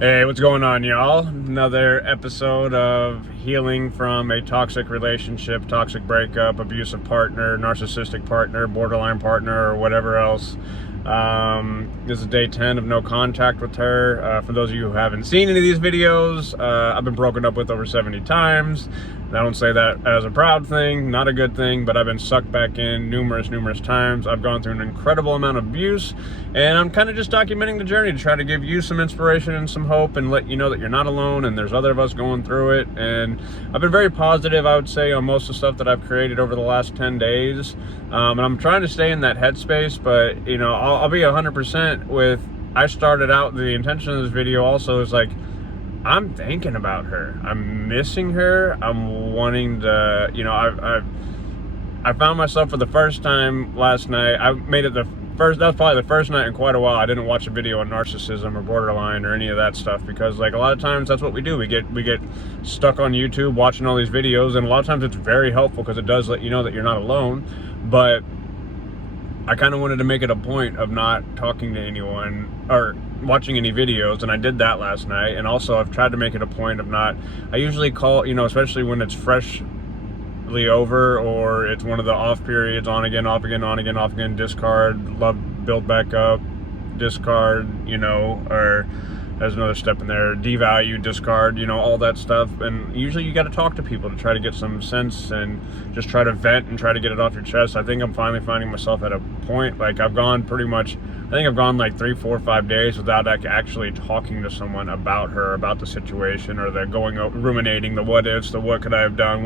Hey, what's going on, y'all? Another episode of healing from a toxic relationship, toxic breakup, abusive partner, narcissistic partner, borderline partner, or whatever else. This is day 10 of no contact with her. For those of you who haven't seen any of these videos, I've been broken up with over 70 times. I don't say that as a proud thing, not a good thing, but I've been sucked back in numerous times. I've gone through an incredible amount of abuse, and I'm kind of just documenting the journey to try to give you some inspiration and some hope and let you know that you're not alone and there's other of us going through it. And I've been very positive, I would say, on most of the stuff that I've created over the last 10 days. And I'm trying to stay in that headspace, but, you know, I'll be 100% with, I started out, the intention of this video also is like, I'm thinking about her. I'm missing her. I'm wanting to, you know, I found myself for the first time last night. I made it that was probably the first night in quite a while I didn't watch a video on narcissism or borderline or any of that stuff, because like a lot of times that's what we do. We get stuck on YouTube watching all these videos, and a lot of times it's very helpful because it does let you know that you're not alone. But I kind of wanted to make it a point of not talking to anyone or watching any videos, and I did that last night. And also I've tried to make it a point of not, I usually call, you know, especially when it's freshly over or it's one of the off periods, on again, off again, on again, off again, discard, love, build back up, discard, you know, or there's another step in there, devalue, discard, you know, all that stuff. And usually you got to talk to people to try to get some sense and just try to vent and try to get it off your chest. I think I'm finally finding myself at a point, like I've gone pretty much, I think I've gone like 3, 4, 5 days without actually talking to someone about her, about the situation, or the ruminating, the what ifs, the what could I have done,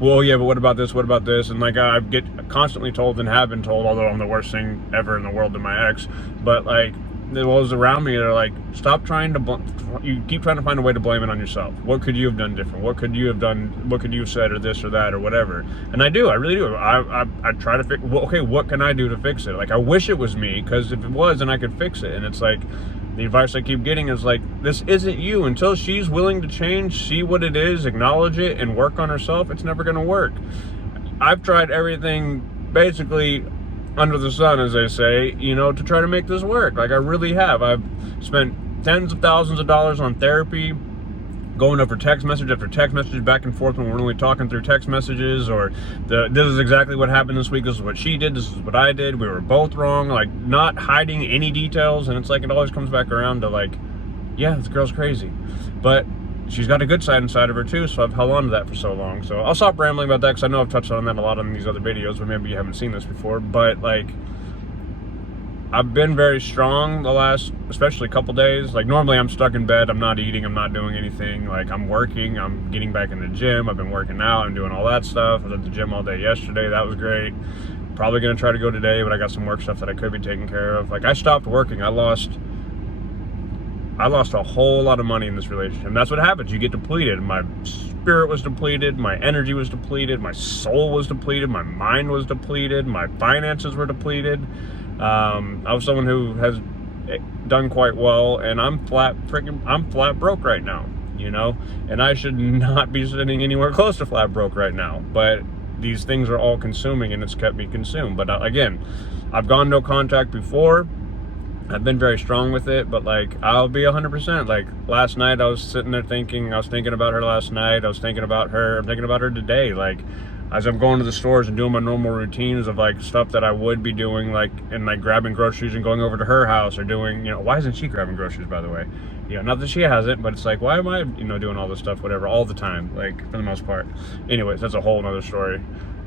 well, yeah, but what about this? And like I get constantly told and have been told, although I'm the worst thing ever in the world to my ex, but like, those around me, they're like, stop trying to, you keep trying to find a way to blame it on yourself. What could you have done different? What could you have done? What could you have said, or this or that or whatever? And I really do. I try to fix, well, okay, what can I do to fix it? Like, I wish it was me, because if it was, then I could fix it. And it's like, the advice I keep getting is like, this isn't you. Until she's willing to change, see what it is, acknowledge it, and work on herself, it's never going to work. I've tried everything basically under the sun, as they say, you know, to try to make this work. Like, I really have. I've spent tens of thousands of dollars on therapy, going over text message after text message back and forth when we're only talking through text messages, or this is exactly what happened this week, this is what she did, this is what I did, we were both wrong, like not hiding any details. And it's like, it always comes back around to like, yeah, this girl's crazy, but she's got a good side inside of her too, so I've held on to that for so long. So I'll stop rambling about that, because I know I've touched on that a lot on these other videos, but maybe you haven't seen this before. But like, I've been very strong the last, especially couple days. Like, normally I'm stuck in bed, I'm not eating, I'm not doing anything. Like, I'm working, I'm getting back in the gym, I've been working out, I'm doing all that stuff. I was at the gym all day yesterday, that was great. Probably gonna try to go today, but I got some work stuff that I could be taking care of. Like, I stopped working, I lost a whole lot of money in this relationship. And that's what happens. You get depleted. My spirit was depleted. My energy was depleted. My soul was depleted. My mind was depleted. My finances were depleted. I was someone who has done quite well, and I'm flat broke right now, you know? And I should not be sitting anywhere close to flat broke right now. But these things are all consuming, and it's kept me consumed. But again, I've gone no contact before. I've been very strong with it, but like, I'll be 100%. Like, last night I was sitting there thinking, I was thinking about her last night, I was thinking about her, I'm thinking about her today. Like, as I'm going to the stores and doing my normal routines of like stuff that I would be doing, like, and like grabbing groceries and going over to her house, or doing, you know, why isn't she grabbing groceries, by the way? You know, not that she hasn't, but it's like, why am I, you know, doing all this stuff, whatever, all the time, like, for the most part. Anyways, that's a whole nother story.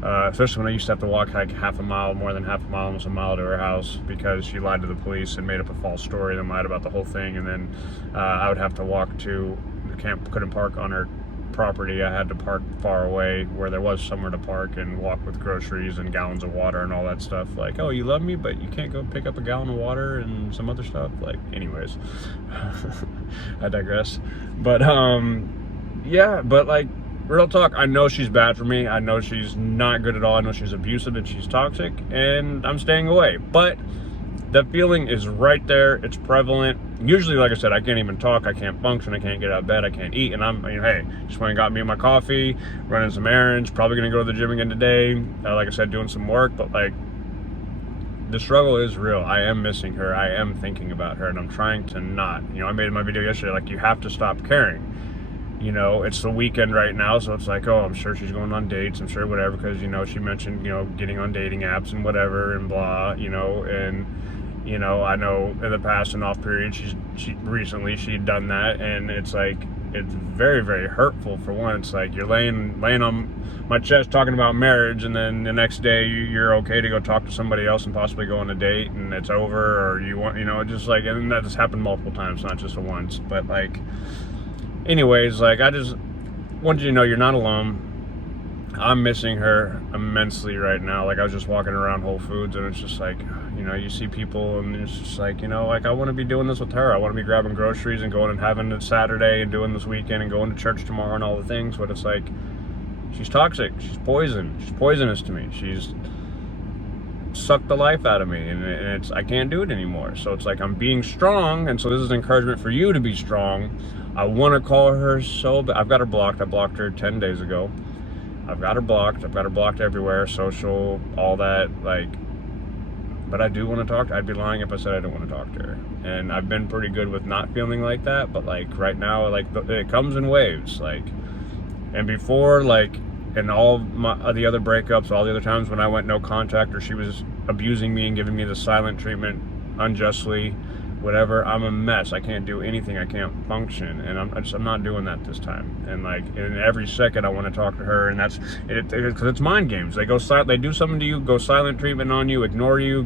Especially when I used to have to walk like half a mile, more than half a mile, almost a mile to her house, because she lied to the police and made up a false story and lied about the whole thing. And then I would have to walk to the camp, couldn't park on her property. I had to park far away where there was somewhere to park, and walk with groceries and gallons of water and all that stuff. Like, oh, you love me, but you can't go pick up a gallon of water and some other stuff. Like, anyways, I digress. But yeah, but like, real talk, I know she's bad for me. I know she's not good at all. I know she's abusive and she's toxic, and I'm staying away. But that feeling is right there. It's prevalent. Usually, like I said, I can't even talk. I can't function. I can't get out of bed. I can't eat. And I'm, you know, hey, just went and got me my coffee, running some errands, probably going to go to the gym again today. Like I said, doing some work. But like, the struggle is real. I am missing her. I am thinking about her, and I'm trying to not. I made my video yesterday, like, you have to stop caring. It's the weekend right now, so it's like, oh, I'm sure she's going on dates, I'm sure whatever, because, she mentioned, getting on dating apps and whatever and blah, and, I know in the past and off period, she'd done that, and it's like, it's very, very hurtful. For one, it's like you're laying on my chest talking about marriage, and then the next day you're okay to go talk to somebody else and possibly go on a date, and it's over, or you want, just like, and that has happened multiple times, not just once. But like, anyways, like, I just want you to know you're not alone. I'm missing her immensely right now. Like, I was just walking around Whole Foods, and it's just like, you see people, and it's just like, like, I want to be doing this with her. I want to be grabbing groceries and going and having it Saturday and doing this weekend and going to church tomorrow and all the things. But it's like, she's toxic. She's poison. She's poisonous to me. She's sucked the life out of me, and I can't do it anymore. So it's like, I'm being strong, and so this is encouragement for you to be strong. I want to call her so bad. I've got her blocked. I blocked her 10 days ago. I've got her blocked. I've got her blocked everywhere, social, all that, like, but I do want to talk to her. I'd be lying if I said I don't want to talk to her. And I've been pretty good with not feeling like that, but like right now, like, it comes in waves, like, and before, like, and all the other breakups, all the other times when I went no contact, or she was abusing me and giving me the silent treatment unjustly, whatever, I'm a mess. I can't do anything. I can't function, and I'm not doing that this time. And like, in every second I want to talk to her, and that's it, because it's mind games. They go silent. They do something to you, go silent treatment on you, ignore you,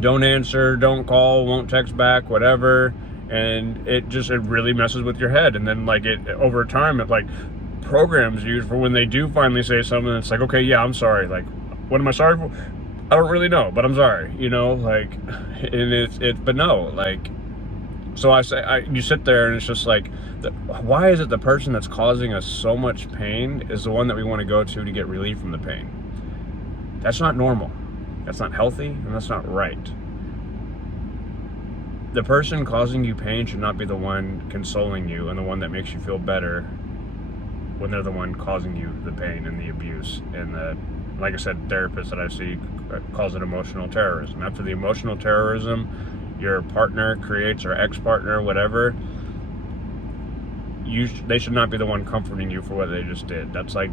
don't answer, don't call, won't text back, whatever, and it really messes with your head. And then, like, it over time, it like programs you for when they do finally say something. It's like, okay, yeah, I'm sorry. Like, what am I sorry for? I don't really know, but I'm sorry, like, and but no, like, so you sit there, and it's just like, why is it the person that's causing us so much pain is the one that we want to go to get relief from the pain? That's not normal. That's not healthy, and that's not right. The person causing you pain should not be the one consoling you and the one that makes you feel better when they're the one causing you the pain and the abuse and the, like I said, therapists that I see calls it emotional terrorism. After the emotional terrorism, your partner creates, or ex-partner, whatever, they should not be the one comforting you for what they just did. That's like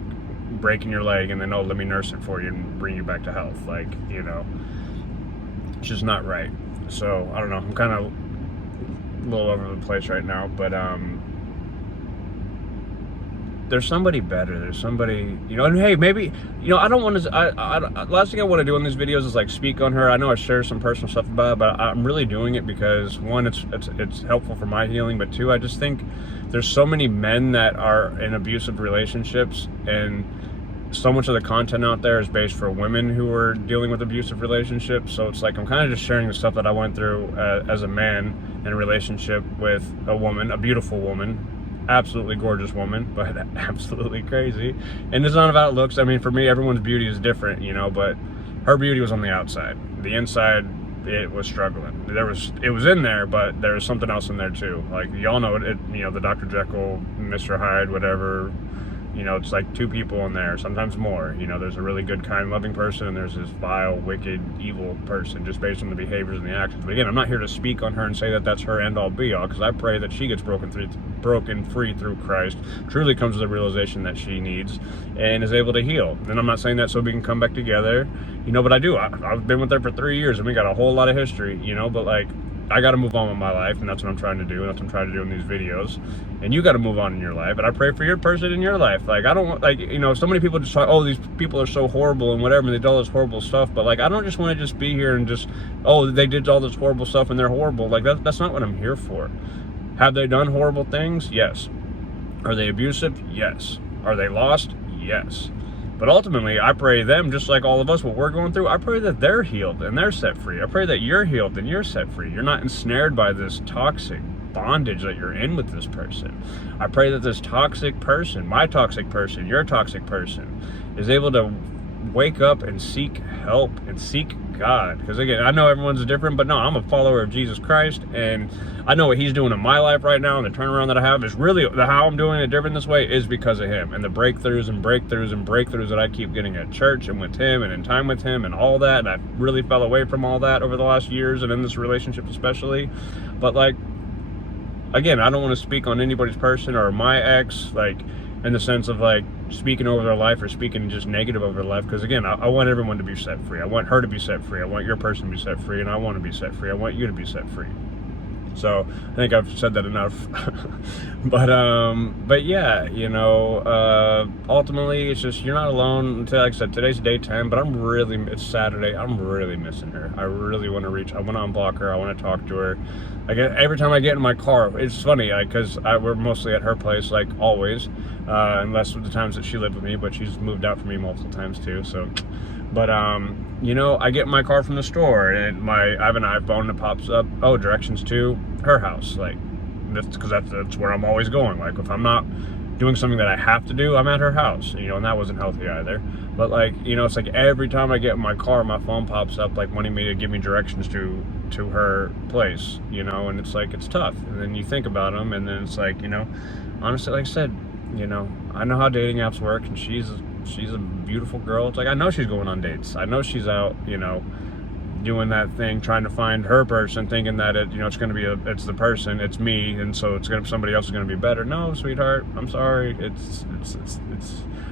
breaking your leg and then, oh, let me nurse it for you and bring you back to health. Like, it's just not right. So, I don't know. I'm kind of a little over the place right now, but there's somebody better. There's somebody, and hey, maybe, I don't want to, last thing I want to do in these videos is like speak on her. I know I share some personal stuff about it, but I'm really doing it because, one, it's helpful for my healing, but two, I just think there's so many men that are in abusive relationships, and so much of the content out there is based for women who are dealing with abusive relationships. So it's like, I'm kind of just sharing the stuff that I went through as a man in a relationship with a woman, a beautiful woman, absolutely gorgeous woman, but absolutely crazy. And it's not about looks. I mean, for me, everyone's beauty is different, but her beauty was on the outside. The inside, it was struggling. It was in there, but there was something else in there too. Like, y'all know it, the Dr. Jekyll, Mr. Hyde, whatever. It's like two people in there, sometimes more. There's a really good, kind, loving person, and there's this vile, wicked, evil person, just based on the behaviors and the actions. But again, I'm not here to speak on her and say that that's her end-all, be-all, because I pray that she gets broken free through Christ, truly comes to the realization that she needs, and is able to heal. And I'm not saying that so we can come back together, but I do. I've been with her for 3 years, and we got a whole lot of history, but like, I got to move on with my life, and that's what I'm trying to do, and that's what I'm trying to do in these videos. And you got to move on in your life, and I pray for your person in your life. Like, I don't want, like, so many people just talk, oh, these people are so horrible and whatever, and they do all this horrible stuff, but like, I don't just want to just be here and just, oh, they did all this horrible stuff and they're horrible. Like, that's not what I'm here for. Have they done horrible things? Yes. Are they abusive? Yes. Are they lost? Yes. But ultimately, I pray them, just like all of us, what we're going through, I pray that they're healed and they're set free. I pray that you're healed and you're set free. You're not ensnared by this toxic bondage that you're in with this person. I pray that this toxic person, my toxic person, your toxic person, is able to wake up and seek help and seek God. Because again, I know everyone's different, but no, I'm a follower of Jesus Christ, and I know what he's doing in my life right now, and the turnaround that I have is really, how I'm doing it different this way is because of him, and the breakthroughs and breakthroughs and breakthroughs that I keep getting at church and with him and in time with him and all that. And I really fell away from all that over the last years, and in this relationship especially. But like, again, I don't want to speak on anybody's person or my ex, like, in the sense of like speaking over their life or speaking just negative over their life, because again, I want everyone to be set free. I want her to be set free. I want your person to be set free, and I want to be set free. I want you to be set free. So I think I've said that enough. but yeah, you know, ultimately it's just, you're not alone. Until, like I said, today's day 10, but it's Saturday. I'm really missing her. I really want to I want to unblock her. I want to talk to her. Like, every time I get in my car, it's funny, because we're mostly at her place, like always, unless the times that she lived with me, but she's moved out for me multiple times too. So, but you know, I get in my car from the store, and I have an iPhone that pops up, oh, directions to her house, like, because that's where I'm always going. Like, if I'm not doing something that I have to do, I'm at her house, you know, and that wasn't healthy either. But like, you know, it's like every time I get in my car, my phone pops up like wanting me to give me directions to her place, you know, and it's like, it's tough. And then you think about them, and then it's like, you know, honestly, like I said, you know, I know how dating apps work, and she's a beautiful girl. It's like, I know she's going on dates. I know she's out, you know, doing that thing, trying to find her person, thinking that you know, it's going to be it's the person, it's me, and so somebody else is going to be better. No, sweetheart, I'm sorry. It's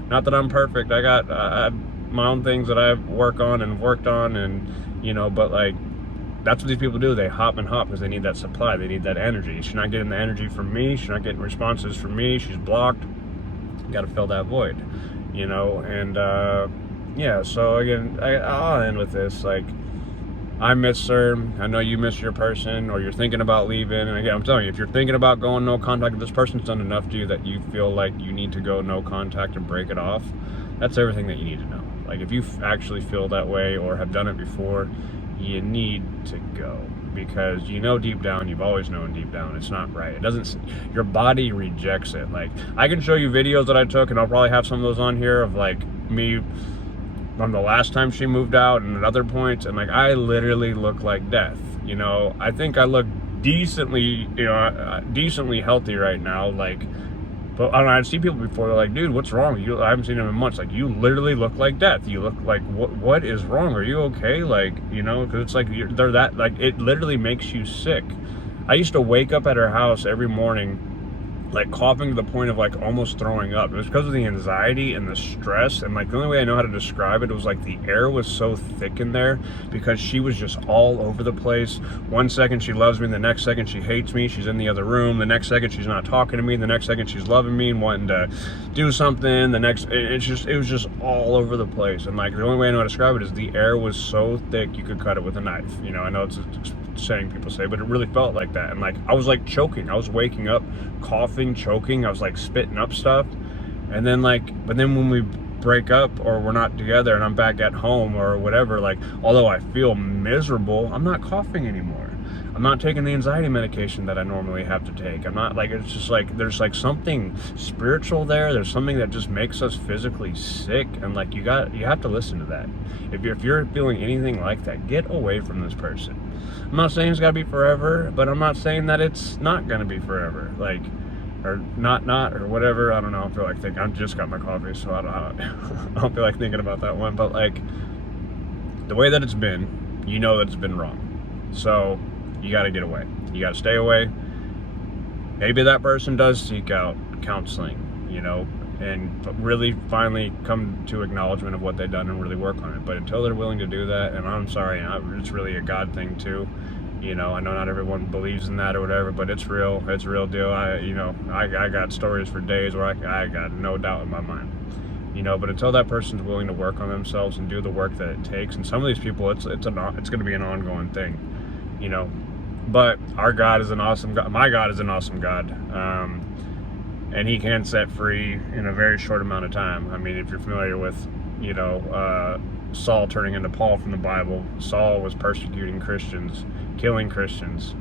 not that I'm perfect. I got my own things that I work on and worked on, and you know, but like, that's what these people do. They hop and hop because they need that supply. They need that energy. She's not getting the energy from me. She's not getting responses from me. She's blocked. Got to fill that void, you know. And yeah, so again, I'll end with this. Like, I miss her. I know you miss your person, or you're thinking about leaving. And again, I'm telling you, if you're thinking about going no contact, if this person's done enough to you that you feel like you need to go no contact and break it off, that's everything that you need to know. Like, if you actually feel that way or have done it before, you need to go, because you know deep down, you've always known deep down, it's not right. It doesn't, your body rejects it. Like, I can show you videos that I took, and I'll probably have some of those on here, of like me from the last time she moved out and at other points, and like, I literally look like death, you know. I think I look decently, you know, decently healthy right now, like, but I don't know, I've seen people before, they're like, dude, what's wrong? I haven't seen him in months. Like, you literally look like death. You look like, what is wrong? Are you okay? Like, you know, because it's like, they're that, like, it literally makes you sick. I used to wake up at her house every morning, like, coughing to the point of like almost throwing up. It was because of the anxiety and the stress, and like, the only way I know how to describe it was like, the air was so thick in there because she was just all over the place. One second she loves me, the next second she hates me, she's in the other room, the next second she's not talking to me, the next second she's loving me and wanting to do something, the next, it was just all over the place. And like, the only way I know how to describe it is the air was so thick you could cut it with a knife. You know, I know it's a saying people say, but it really felt like that. And like, I was like choking. I was waking up coughing, choking. I was like spitting up stuff. And then like, but then when we break up or we're not together and I'm back at home or whatever, like, although I feel miserable, I'm not coughing anymore. I'm not taking the anxiety medication that I normally have to take. I'm not, like, it's just like, there's like something spiritual there. There's something that just makes us physically sick. And like, you have to listen to that. If you're feeling anything like that, get away from this person. I'm not saying it's gotta be forever, but I'm not saying that it's not gonna be forever. Like, or not, or whatever. I don't know. I feel like I just got my coffee, so I don't feel like thinking about that one. But like, the way that it's been, you know that it's been wrong. So you got to get away. You got to stay away. Maybe that person does seek out counseling, you know, and really finally come to acknowledgement of what they've done and really work on it. But until they're willing to do that, and I'm sorry, it's really a God thing too. You know, I know not everyone believes in that or whatever, but it's real. It's a real deal. I got stories for days where I got no doubt in my mind. You know, but until that person's willing to work on themselves and do the work that it takes, and some of these people, it's going to be an ongoing thing, you know. But our God is an awesome God. My God is an awesome God, and He can set free in a very short amount of time. I mean, if you're familiar with, you know, Saul turning into Paul from the Bible, Saul was persecuting Christians, killing Christians.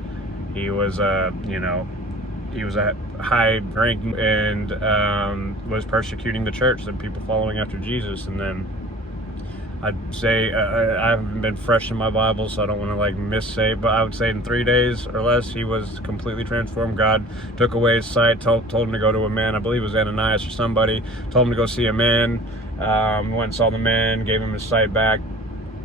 He was, you know, he was a high ranking and was persecuting the church, the people following after Jesus. And then I'd say, I haven't been fresh in my Bible, so I don't want to like missay, but I would say in 3 days or less, he was completely transformed. God took away his sight, told him to go to a man, I believe it was Ananias or somebody, told him to go see a man, went and saw the man, gave him his sight back.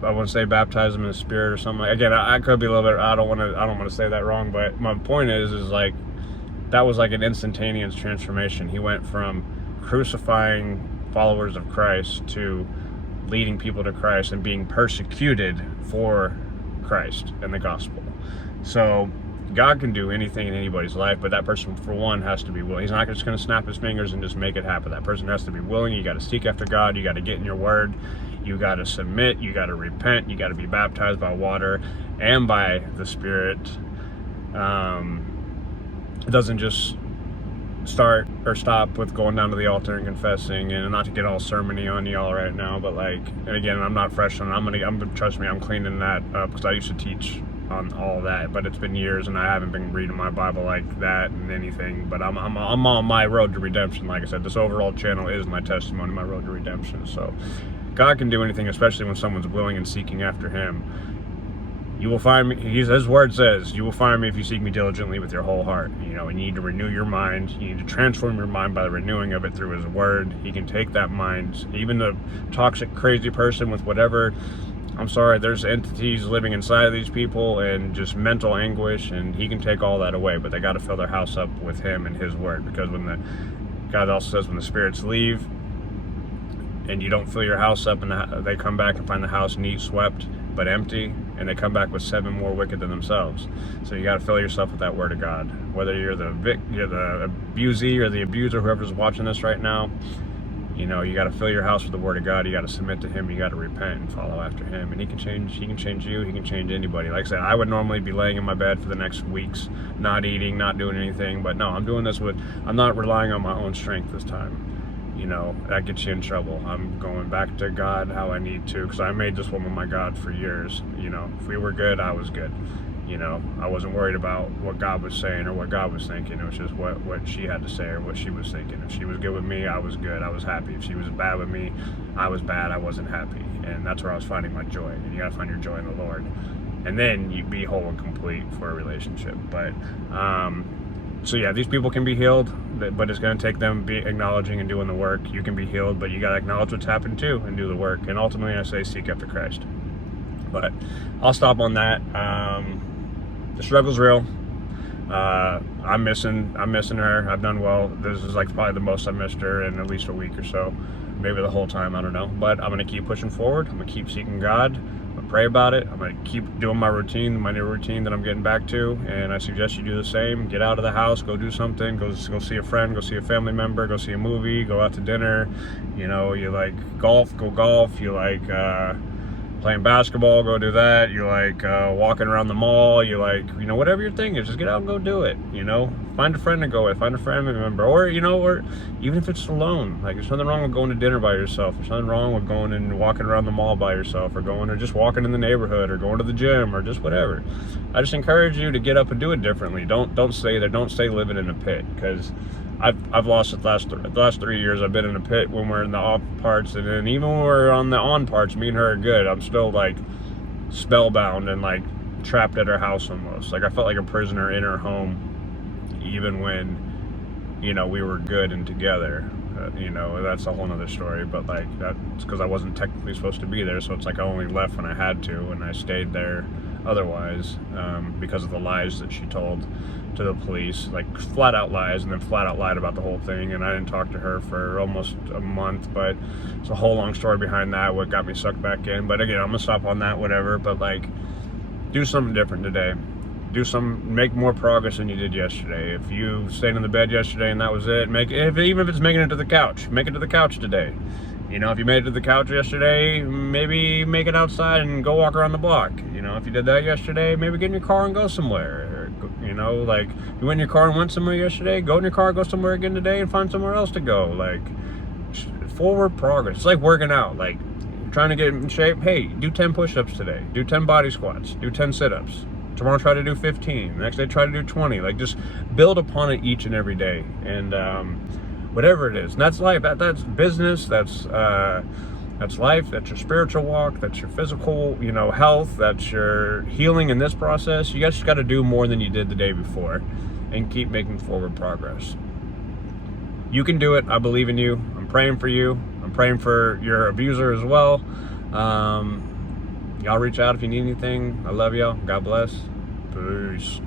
I want to say baptize him in the Spirit or something. Again, I could be a little bit, I don't want to say that wrong, but my point is like, that was like an instantaneous transformation. He went from crucifying followers of Christ to leading people to Christ and being persecuted for Christ and the gospel. So God can do anything in anybody's life, but that person, for one, has to be willing. He's not just going to snap his fingers and just make it happen. That person has to be willing. You got to seek after God. You got to get in your word. You got to submit. You got to repent. You got to be baptized by water and by the Spirit. It doesn't just start or stop with going down to the altar and confessing, and not to get all sermony on y'all right now, but like, and again, I'm not fresh on, I'm trust me, I'm cleaning that up, because I used to teach on all that, but it's been years and I haven't been reading my Bible like that and anything, but I'm on my road to redemption. Like I said, this overall channel is my testimony, my road to redemption. So God can do anything, especially when someone's willing and seeking after him. You will find me, his word says, you will find me if you seek me diligently with your whole heart. You know, you need to renew your mind. You need to transform your mind by the renewing of it through his word. He can take that mind, even the toxic, crazy person with whatever, I'm sorry, there's entities living inside of these people and just mental anguish, and he can take all that away, but they got to fill their house up with him and his word, because God also says when the spirits leave and you don't fill your house up, and they come back and find the house neat, swept, but empty, and they come back with 7 more wicked than themselves. So you got to fill yourself with that word of God. Whether you're the abusee or the abuser, whoever's watching this right now, you know, you got to fill your house with the word of God. You got to submit to him. You got to repent and follow after him, and he can change you. He can change anybody. Like I said, I would normally be laying in my bed for the next weeks, not eating, not doing anything, but no, I'm doing this I'm not relying on my own strength this time. You know, that gets you in trouble. I'm going back to God how I need to, because I made this woman my God for years. You know, if we were good, I was good. You know, I wasn't worried about what God was saying or what God was thinking. It was just what she had to say or what she was thinking. If she was good with me, I was good. I was happy. If she was bad with me, I was bad. I wasn't happy. And that's where I was finding my joy. And you got to find your joy in the Lord. And then you be whole and complete for a relationship. But, so yeah, these people can be healed, but it's going to take them acknowledging and doing the work. You can be healed, but you got to acknowledge what's happened too and do the work. And ultimately, I say seek after Christ. But I'll stop on that. The struggle's real. I'm missing her. I've done well. This is like probably the most I missed her in at least a week or so, maybe the whole time. I don't know. But I'm going to keep pushing forward. I'm going to keep seeking God. Pray about it. I'm going to keep doing my routine, my new routine that I'm getting back to, and I suggest you do the same. Get out of the house, go do something, go see a friend, go see a family member, go see a movie, go out to dinner. You know, you like golf, go golf. You like playing basketball, go do that. You like walking around the mall. You like, you know, whatever your thing is, just get out and go do it. You know, find a friend to go with, find a family member, or you know, or even if it's alone. Like, there's nothing wrong with going to dinner by yourself. There's nothing wrong with going and walking around the mall by yourself, or just walking in the neighborhood, or going to the gym, or just whatever. I just encourage you to get up and do it differently. Don't stay there. Don't stay living in a pit, because I've lost the last 3 years. I've been in a pit when we're in the off parts, and then even when we're on the on parts, me and her are good. I'm still like spellbound and like trapped at her house almost. Like I felt like a prisoner in her home, even when, you know, we were good and together. You know, that's a whole nother story, but like that's because I wasn't technically supposed to be there, so it's like I only left when I had to, and I stayed there otherwise, because of the lies that she told to the police, like flat out lies, and then flat out lied about the whole thing. And I didn't talk to her for almost a month, but it's a whole long story behind that, what got me sucked back in. But again, I'm gonna stop on that, whatever. But like, do something different today. Make more progress than you did yesterday. If you stayed in the bed yesterday and that was it, even if it's making it to the couch, make it to the couch today. You know, if you made it to the couch yesterday, maybe make it outside and go walk around the block. You know, if you did that yesterday, maybe get in your car and go somewhere. Or, you know, like, you went in your car and went somewhere yesterday, go in your car, go somewhere again today, and find somewhere else to go. Like, forward progress. It's like working out. Like, you're trying to get in shape. Hey, do 10 push-ups today. Do 10 body squats. Do 10 sit-ups. Tomorrow try to do 15. The next day try to do 20. Like, just build upon it each and every day. And whatever it is. And that's life. That's business. That's That's life, that's your spiritual walk, that's your physical, health, that's your healing in this process. You just got to do more than you did the day before and keep making forward progress. You can do it. I believe in you. I'm praying for you. I'm praying for your abuser as well. Y'all reach out if you need anything. I love y'all. God bless. Peace.